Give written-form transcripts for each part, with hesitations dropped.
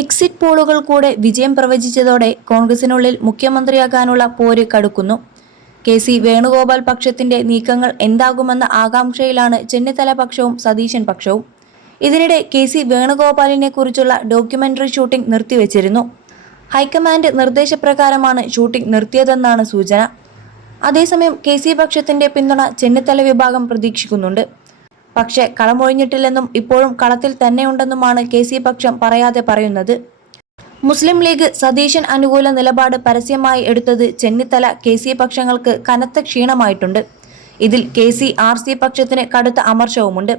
Exit പോളുകൾ കൂടെ വിജയം പ്രവചിച്ചതോടെ കോൺഗ്രസിനുള്ളിൽ മുഖ്യമന്ത്രിയാകാനുള്ള പോര് കടുക്കുന്നു. കെ.സി. വേണുഗോപാൽ പക്ഷത്തിന്റെ നീക്കങ്ങൾ എന്താകുമെന്ന ആകാംക്ഷയിലാണ് ചെന്നിത്തല പക്ഷവും സതീശൻ പക്ഷവും. ഇതിനിടെ കെ.സി. വേണുഗോപാലിനെ കുറിച്ചുള്ള ഡോക്യുമെന്ററി ഷൂട്ടിംഗ് നിർത്തിവെച്ചിരുന്നു. ഹൈക്കമാൻഡ് നിർദ്ദേശപ്രകാരമാണ് ഷൂട്ടിംഗ് നിർത്തിയതെന്നാണ് സൂചന. അതേസമയം കെ.സി. പക്ഷത്തിന്റെ പിന്തുണ ചെന്നിത്തല വിഭാഗം പ്രതീക്ഷിക്കുന്നുണ്ട്. പക്ഷേ കളമൊഴിഞ്ഞിട്ടില്ലെന്നും ഇപ്പോഴും കളത്തിൽ തന്നെയുണ്ടെന്നുമാണ് കെ.സി. പക്ഷം പറയാതെ പറയുന്നത്. മുസ്ലിം ലീഗ് സതീശൻ അനുകൂല നിലപാട് പരസ്യമായി എടുത്തത് ചെന്നിത്തല കെ.സി. പക്ഷങ്ങൾക്ക് കനത്ത ക്ഷീണമായിട്ടുണ്ട്. ഇതിൽ കെ.സി. ആർ.സി. പക്ഷത്തിന് കടുത്ത അമർഷവുമുണ്ട്.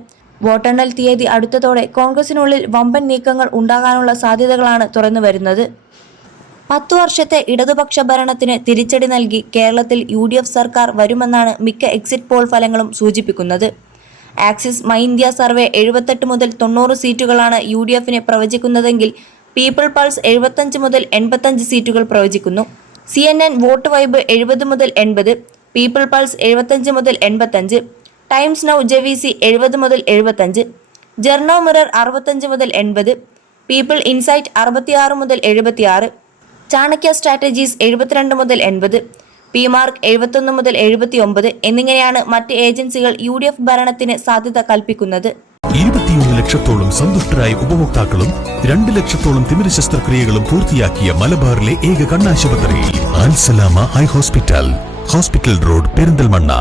വോട്ടെണ്ണൽ തീയതി അടുത്തതോടെ കോൺഗ്രസിനുള്ളിൽ വമ്പൻ നീക്കങ്ങൾ ഉണ്ടാകാനുള്ള സാധ്യതകളാണ് തുറന്നുവരുന്നത്. 10 വർഷത്തെ ഇടതുപക്ഷ ഭരണത്തിന് തിരിച്ചടി നൽകി കേരളത്തിൽ യു.ഡി.എഫ് സർക്കാർ വരുമെന്നാണ് മിക്ക എക്സിറ്റ് പോൾ ഫലങ്ങളും സൂചിപ്പിക്കുന്നത്. ആക്സിസ് മൈ ഇന്ത്യ സർവേ 78 മുതൽ 90 സീറ്റുകളാണ് യു.ഡി.എഫിന് പ്രവചിക്കുന്നതെങ്കിൽ പീപ്പിൾ പൾസ് 75 മുതൽ 85 സീറ്റുകൾ പ്രവചിക്കുന്നു. CNN വോട്ട് വൈബ് 70 മുതൽ 80, പീപ്പിൾ പൾസ് 75 മുതൽ 85, ടൈംസ് നൗ ജെവിസി 70 മുതൽ 75, ജർണോ മിറർ 65 മുതൽ 80, പീപ്പിൾ ഇൻസൈറ്റ് 66 മുതൽ 76, ചാണക്യ സ്ട്രാറ്റജീസ് 72 മുതൽ 80, പി-മാർക്ക് 71 മുതൽ 79 എന്നിങ്ങനെയാണ് മറ്റ് ഏജൻസികൾ യു.ഡി.എഫ് ഭരണത്തിന് സാധ്യത കൽപ്പിക്കുന്നത്. 21 ലക്ഷത്തോളം സന്തുഷ്ടരായ ഉപഭോക്താക്കളും 2 ലക്ഷത്തോളം തിമിര ശസ്ത്രക്രിയകളും പൂർത്തിയാക്കിയ മലബാറിലെ ഏക കണ്ണാശുപത്രി Al Salama high hospital, hospital road, Perinthalmanna.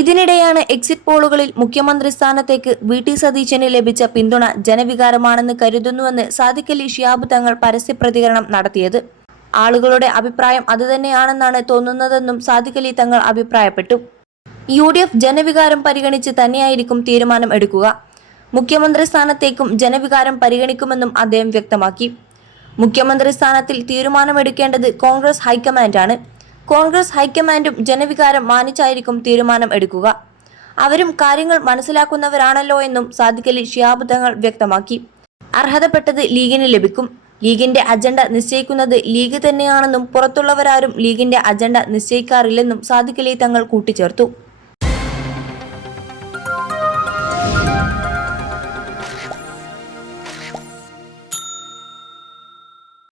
ഇതിനിടെയാണ് എക്സിറ്റ് പോളുകളിൽ മുഖ്യമന്ത്രി സ്ഥാനത്തേക്ക് വി.ടി. സതീശന് ലഭിച്ച പിന്തുണ ജനവികാരമാണെന്ന് കരുതുന്നുവെന്ന് സാദിഖ് അലി ശിഹാബ് തങ്ങൾ പരസ്യപ്രതികരണം നടത്തിയത്. ആളുകളുടെ അഭിപ്രായം അതുതന്നെയാണെന്നാണ് തോന്നുന്നതെന്നും സാദിഖ് അലി തങ്ങൾ അഭിപ്രായപ്പെട്ടു. യു.ഡി.എഫ് ജനവികാരം പരിഗണിച്ച് തന്നെയായിരിക്കും തീരുമാനം എടുക്കുക. മുഖ്യമന്ത്രി സ്ഥാനത്തേക്കും ജനവികാരം പരിഗണിക്കുമെന്നും അദ്ദേഹം വ്യക്തമാക്കി. മുഖ്യമന്ത്രി സ്ഥാനത്തിൽ തീരുമാനമെടുക്കേണ്ടത് കോൺഗ്രസ് ഹൈക്കമാൻഡാണ്. കോൺഗ്രസ് ഹൈക്കമാൻഡും ജനവികാരം മാനിച്ചായിരിക്കും തീരുമാനം എടുക്കുക. അവരും കാര്യങ്ങൾ മനസ്സിലാക്കുന്നവരാണല്ലോ എന്നും സാദിഖ് അലി ശിഹാബ് തങ്ങൾ വ്യക്തമാക്കി. അർഹതപ്പെട്ടത് ലീഗിന് ലഭിക്കും. ലീഗിന്റെ അജണ്ട നിശ്ചയിക്കുന്നത് ലീഗ് തന്നെയാണെന്നും പുറത്തുള്ളവരാരും ലീഗിന്റെ അജണ്ട നിശ്ചയിക്കാറില്ലെന്നും സാദിഖ് അലി തങ്ങൾ കൂട്ടിച്ചേർത്തു.